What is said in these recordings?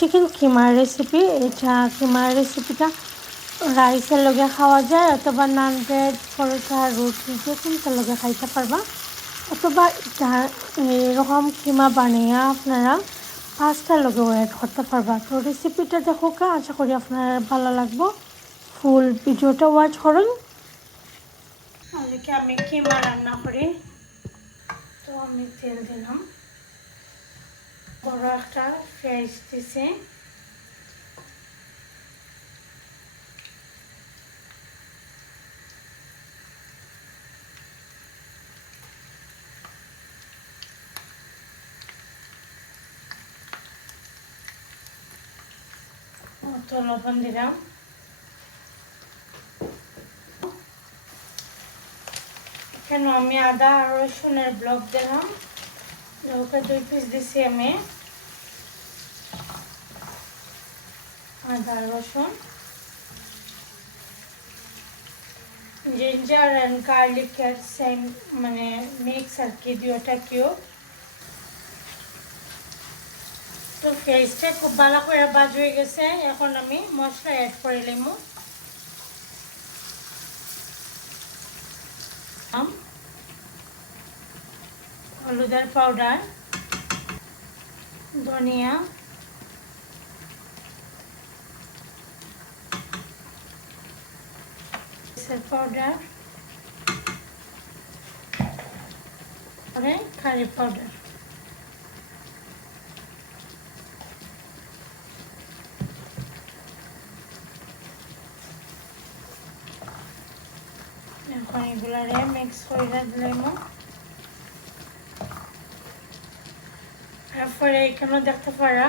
Chicken কিমার recipe. এটা কিমার রেসিপিটা রাইসের লগে খাওয়া যায়, অথবা নান, ব্রেড, পরোটা, রুটি যে কোনটার লগে খাইতে পারবা। অথবা এটা এরকম কিমা বানিয়ে আপনারা পাস্তার লগে অ্যাড করতে পারবা। তো রেসিপিটা দেখো, আশা করি আপনার ভালো লাগবে। ফুল ভিডিওটা ওয়াচ করুন। আজকে আমি কিমা রান্না করি। তো আমি তেল দিলাম, বড় একটা পেঁয়াজ দিছি, তো লবণ দিলাম, এখানে আমি আদা আর রসুনের ব্লক দিলাম, ওকে 2 পিস দিছি আমি আদা রসুন। জিঞ্জার অ্যান্ড গার্লিকের সেম মানে মিক্স আর কি, দুটা কিউব। তো পেঁয়াজটা খুব ভালো করে ভাজ হয়ে গেছে, এখন আমি মশলা অ্যাড করে নিব। হলুদের পাউডার, ধনিয়া, পাউডার, কারি পাউডার। এখন এগুলারে মিক্স করে দিলাম। তারপরে এখানে দেখতে পারা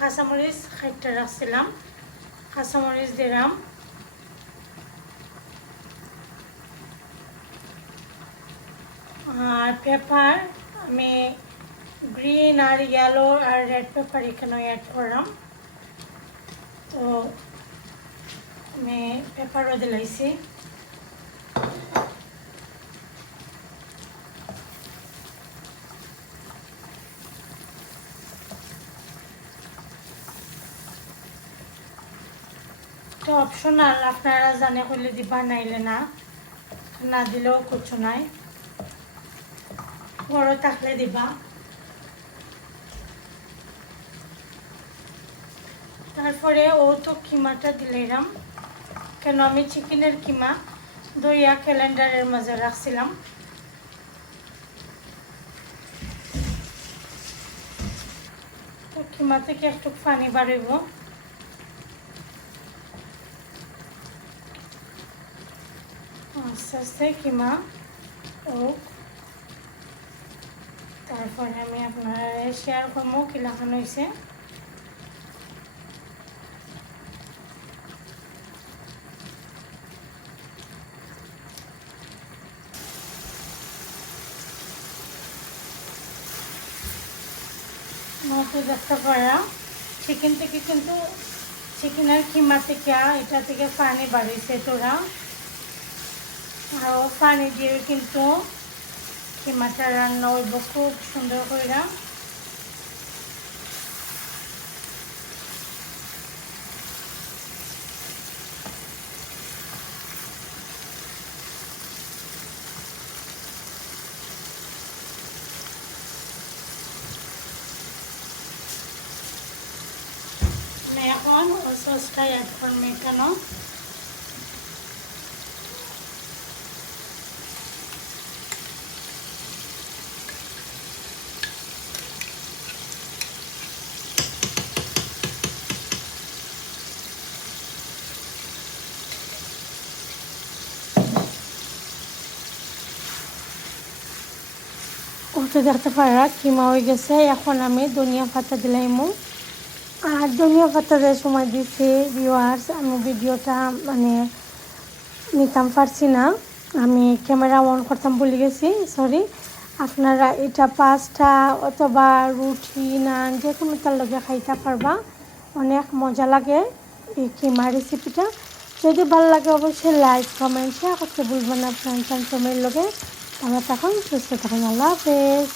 কাঁচামরিচ খাইতে রাখছিলাম, কাঁচামরিচ দিলাম, আর পেপার আমি গ্রিন আর ইয়েলো আর রেড পেপার এখানে অ্যাড করলাম। তো আমি পেপারও দিলাইছি। তো অপশনাল, আপনারা জানে হইলে দিবা, নাইলে না, না দিলেও কিছু নাই, বড় থাকলে দিবা। তারপরে ও তো কিমাটা দিলাম, কেন আমি চিকেনের কিমা দইয়া ক্যালেন্ডারের মাঝে রাখছিলাম। তো কিমা থেকে একটু পানি বাড়িব, আস্তে আস্তে কিমা ও। তারপরে আমি আপনার শেয়ার করবো কি লাগানো হয়েছে। মতো দেখতে পারা চিকেন থেকে কিন্তু চিকেনের কিমা থেকে এটা থেকে পানি বাড়িয়েছে তোরা, আর পানি দিয়ে কিন্তু কিমাটা রান্না হইব খুব সুন্দর করে। এখন সসটা অ্যাড করবো এখানে। ওটা দেখতে পারা কিমা হয়ে গেছে। এখন আমি ধনিয়া পাতা দিলাম, আর ধনিয়া পাতার সময় দিচ্ছি ভিউয়ার্স, আমি ভিডিওটা মানে নিতাম পারছি না, আমি ক্যামেরা অন করতাম ভুলে গেছি, সরি। আপনারা এটা পাস্তা অথবা রুটি, নান যে কোনো তার লগে খাইতে পারবা, অনেক মজা লাগে এই কিমা রেসিপিটা। যদি ভালো লাগে অবশ্যই লাইক, কমেন্ট, শেয়ার করতে ভুলবেন না ফ্রেন্ডস অ্যান্ড ফ্যামিলির লগে। ভালো থাকুন, সুস্থ থাকুন, আল্লাহ হাফেজ।